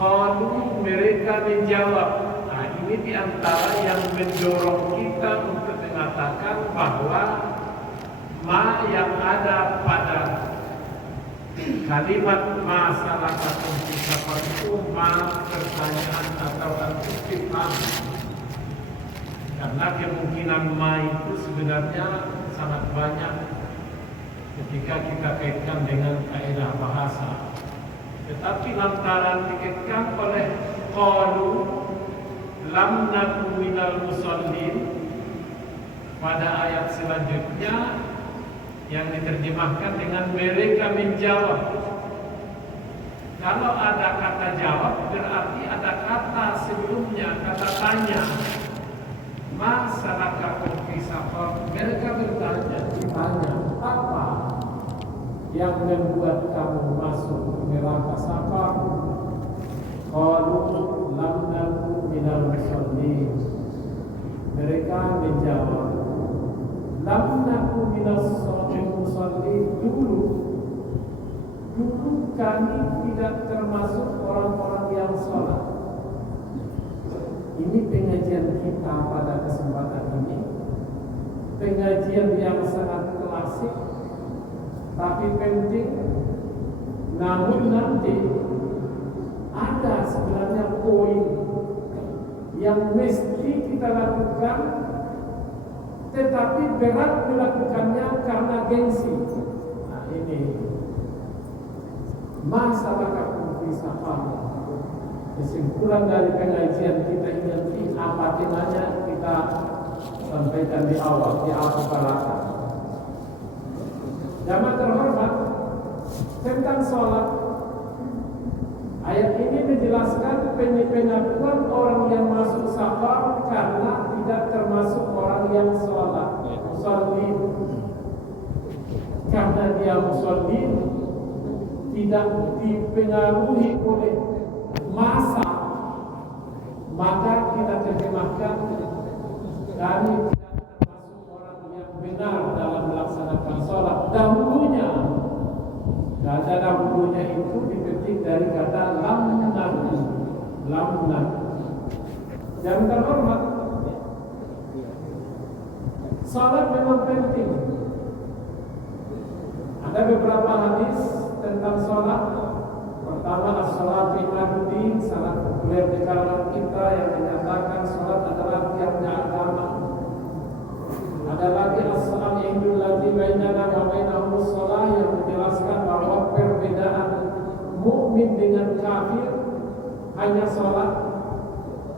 Qalu, mereka menjawab. Nah, ini diantara yang mendorong kita untuk mengatakan bahwa ma yang ada pada kalimat masalah sifat itu ma pertanyaan atau istifham. Karena kemungkinan ma itu sebenarnya sangat banyak ketika kita kaitkan dengan kaidah bahasa. Tetapi lantaran dikaitkan oleh qalu lam naku minal musallin pada ayat selanjutnya yang diterjemahkan dengan mereka menjawab. Kalau ada kata jawab berarti ada kata sebelumnya, kata tanya. Ma salakakum fi saqar? Mereka bertanya, apa yang membuat kamu masuk neraka saqar? Qalu lam naku minal musallin. Mereka menjawab, lam naku minas musallin. Dulu kami tidak termasuk orang-orang yang sholat. Ini pengajian kita pada kesempatan ini, pengajian yang sangat klasik tapi penting. Namun nanti ada sebenarnya poin yang mesti kita lakukan, tetapi berat melakukannya karena gengsi. Nah, ini masalah kepisah. Kesimpulan dari pengajian kita ini nanti apa temanya kita sampaikan di awal, di awal belakang. Jamaah terhormat, tentang sholat, ayat ini menjelaskan pengakuan orang yang masuk saqar karena tidak termasuk orang yang sholat. Musallin, karena dia musallin, tidak dipengaruhi oleh masa, maka kita terjemahkan kami tidak termasuk orang yang benar dalam melaksanakan sholat. Dahulunya, kata dahulunya itu dipetik dari kata lam naku. Yang terhormat, sholat memang penting. Ada beberapa hadis tentang sholat. Pertama, as-salat imaduddin, sangat populer di kalangan kita yang menyatakan salat adalah tiapnya agama. Ada lagi as-salam indul ladzi bainana wa bainahum shalah yang menjelaskan bahwa perbedaan mukmin dengan kafir hanya salat.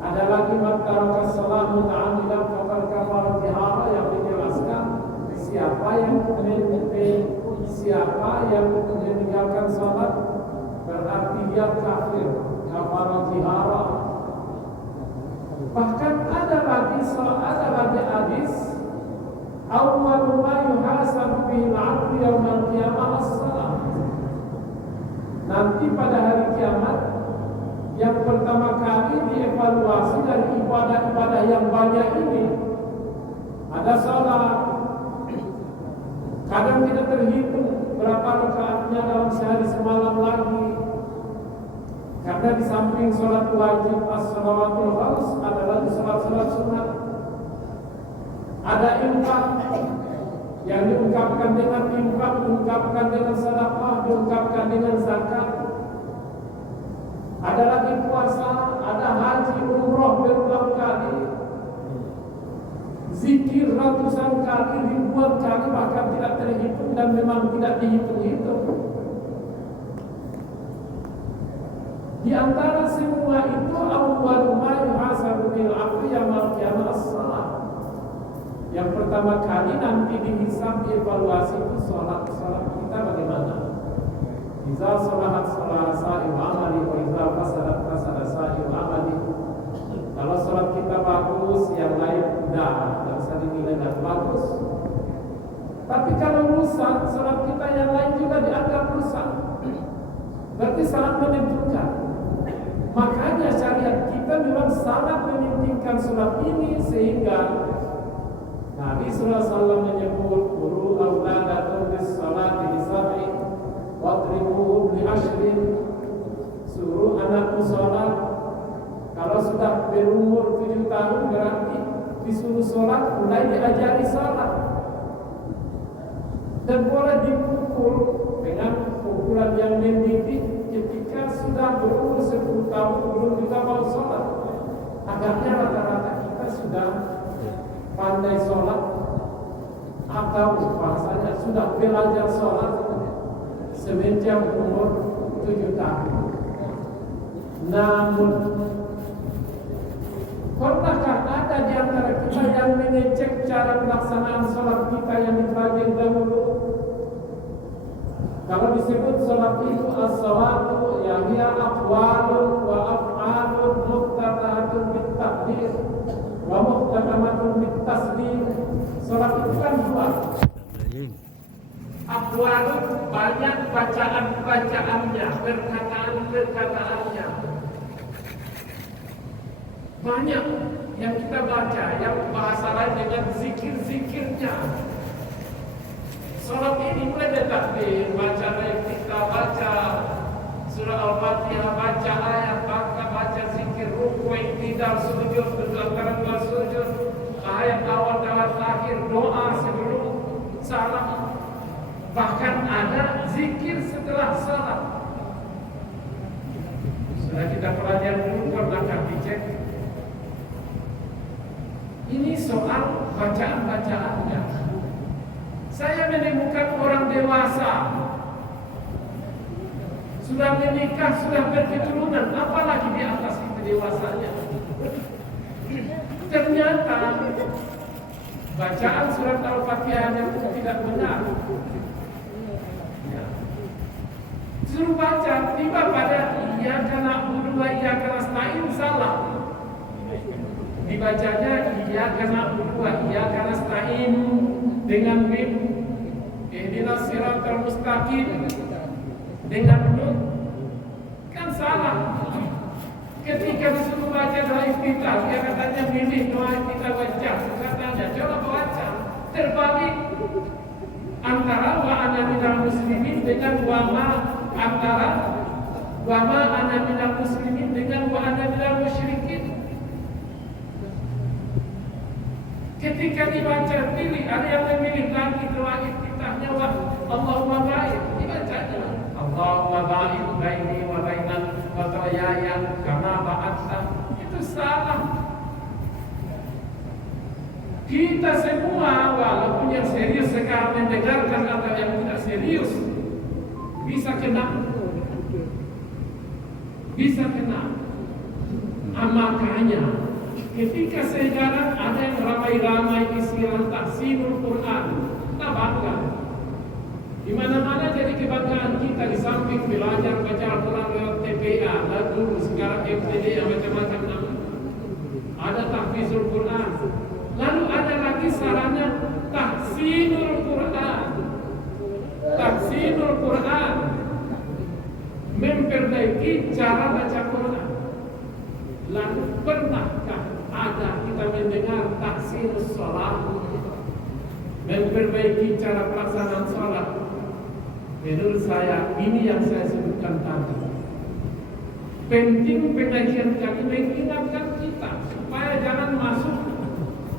Ada lagi mataraka salat muta'ammidan faqad kafara bihara yang menjelaskan siapa yang meninggalkan salat berarti dia kafir, kafara jihara. Bahkan ada lagi hadis awwalu ma yuhasabu bihi al-'abdu yawmal qiyamah as-salat. Nanti pada hari kiamat yang pertama kali dievaluasi dari ibadah-ibadah yang banyak ini ada salat. Kadang tidak terhitung berapa rakaatnya dalam sehari semalam lagi. Karena di samping sholat wajib as-shalawatul khams ada lagi sholat-sholat sunat. Ada infak yang diungkapkan dengan infak, diungkapkan dengan sedekah, diungkapkan dengan zakat. Ada lagi puasa, ada haji, umroh berulang kali, zikir ratusan kali, ribuan kali, bahkan tidak terhitung dan memang tidak dihitung-hitung. Di antara semua itu awwalu ma yuhasabu bil 'abdi yaumil qiyamah as-shalah. Yang pertama kali nanti dihisab, dievaluasi itu salat kita bagaimana? Iza salahat salaha sa'il amali wa iza fasadat fasada sa'il amali. Kalau salat kita bagus, yang lain tidak bisa dinilai dan bagus. Tapi kalau rusak, salat kita yang lain juga dianggap rusak. Berarti sangat menentukan. Makanya syariat kita memang sangat mementingkan salat ini, sehingga Nabi sallallahu alaihi wasallam menyebut muru auladakum bis salati li sab'i wadribuhum li ashrin. suruh anakmu sholat. Kalau sudah berumur 7 tahun berarti disuruh sholat, mulai diajari sholat. Dan boleh dipukul dengan pukulan yang mendidik ketika sudah berumur 10 tahun belum juga mau sholat. Agaknya rata-rata kita sudah pandai sholat atau bahasanya sudah belajar sholat semenjak umur 7 tahun. Namun pernahkah ada di antara kita yang mengecek cara pelaksanaan sholat kita yang dibagi dahulu? Kalau disebut sholat itu as-sholatu ya hiya aqwalun wa af'alun muqtatahatun bit-takbir wa muqtatamatun bit-taslim. Sholat itu kan dua. Aqwalun banyak bacaan-bacaannya, perkataan-perkataannya. Banyak yang kita baca, yang bahasa lain dengan zikir-zikirnya. Sholat ini mulai dari takbir, baca baik kita baca surah Al-Fatihah, baca ayat, baca zikir, ruku, iktidal, sujud, antara dua sujud, ayat awal, ayat akhir, doa sebelum salam. Bahkan ada zikir setelah salat. Sudah kita pelajari dulu, pernahkah dicek? Ini soal bacaan-bacaannya. Saya menemukan orang dewasa sudah menikah, sudah berketurunan, apalagi di atas itu dewasanya. Ternyata bacaan surat Al-Fatihah yang tidak benar. Suruh baca, tiba pada iyyaka na'budu wa iyyaka nasta'in, salah. Dibacanya iyyaka na'budu wa iyyaka nasta'in dengan mim, ihdinas siratal mustaqim dengan nun, kan salah. Ketika disuruh baca doa iftitah, dia katanya milih doa iftitah baca, katanya coba baca, terbalik antara wa ana minal muslimin dengan antara wa ma ana minal muslimin dengan wa ana minal musyrikin. Ketika dibaca pilih, ada yang memilih lagi doa iftitahnya wa Allahumma ba'id, dibacanya Allahumma ba'id baini wa bainal khataaya kama ba'adta. Itu salah. Kita semua walaupun yang serius sekarang mendengarkan atau yang tidak serius bisa kena. Makanya ketika sekarang ada yang ramai-ramai istilah tahsinul Quran, kita bangga. Di mana-mana jadi kebanggaan kita, di samping belajar baca Al-Quran lewat TPA, lalu sekarang MTD macam-macam nama. Ada tahfizul Quran. Lalu ada lagi sarana tahsinul Quran. Tahsinul Quran, memperbaiki cara baca Quran. Lalu pernahkah ada kita mendengar tahsinus sholat, memperbaiki cara pelaksanaan sholat? Menurut saya ini yang saya sebutkan tadi. Penting pengajian kami mengingatkan kita supaya jangan masuk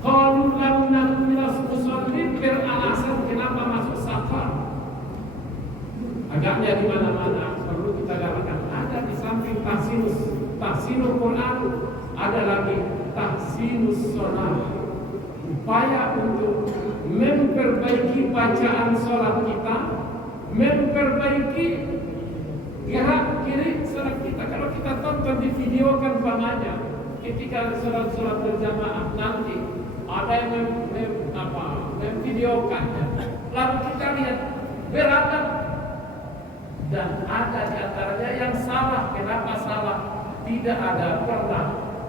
qalu lam nakum minas musallin beralasan kenapa masuk safar. Agaknya di mana-mana perlu kita galakkan. Ada di samping tahsinul Quran, ada lagi tahsinus sholat. Upaya untuk memperbaiki bacaan sholat kita, memperbaiki gerak kiri sholat kita. Kalau kita tonton di video kan banyak ketika sholat berjamaah nanti ada yang memvideokannya. Lalu kita lihat beragam dan ada di antaranya yang salah. Kenapa salah? Tidak ada pernah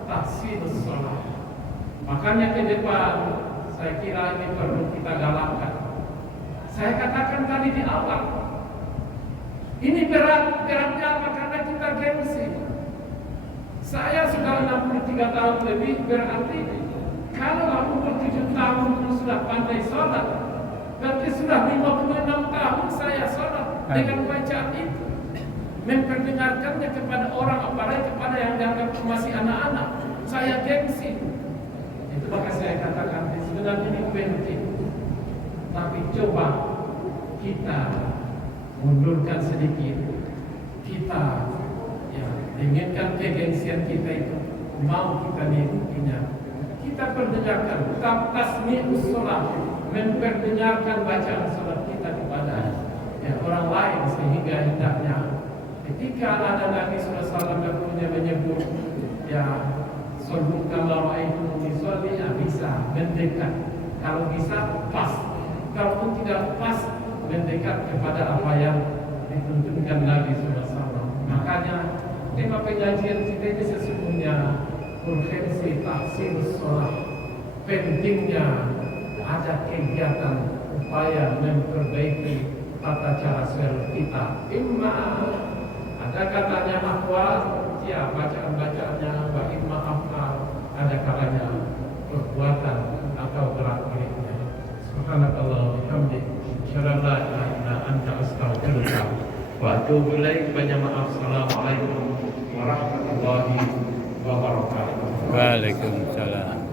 tahsinus sholat. Makanya ke depan saya kira ini perlu kita galakkan. Saya katakan tadi di awal, ini beratnya apa? Karena kita gengsi. Saya sudah 63 tahun lebih, berarti kalau umur 7 tahun sudah pandai sholat, berarti sudah 56 tahun saya sholat dengan bacaan itu. memperdengarkannya kepada orang, apalagi kepada yang dianggap masih anak-anak. Saya gengsi. Itu maka saya katakan sebenarnya ini penting. Tapi coba kita mundurkan sedikit. Kita inginkan kegengsian kita itu, mau kita nikmatinya. Kita perdengarkan tasmi'us sholat, memperdengarkan bacaan sholat kita kepada orang lain, sehingga hendaknya ketika ada Nabi SAW dahulunya menyebut sallu kama ra'aitumuni usolli, bisa mendekat. Kalau bisa pas, kalau tidak pas mendekat kepada apa yang dituntunkan Nabi SAW. Makanya tema pengajian kita ini sesungguhnya urgensi taksir sholat, pentingnya ada kegiatan upaya memperbaiki tata cara sholat kita. Imma ada katanya akwal, bacaan-bacaannya, wa imma afal, ada kalanya perbuatan atau gerak-geriknya. Subhanakallah wa bihamdik, asyhadu an la ilaha illa anta, astaghfiruka wa atubu ilaik. Banyak maaf. Assalamualaikum warahmatullahi wabarakatuh. Waalaikumsalam.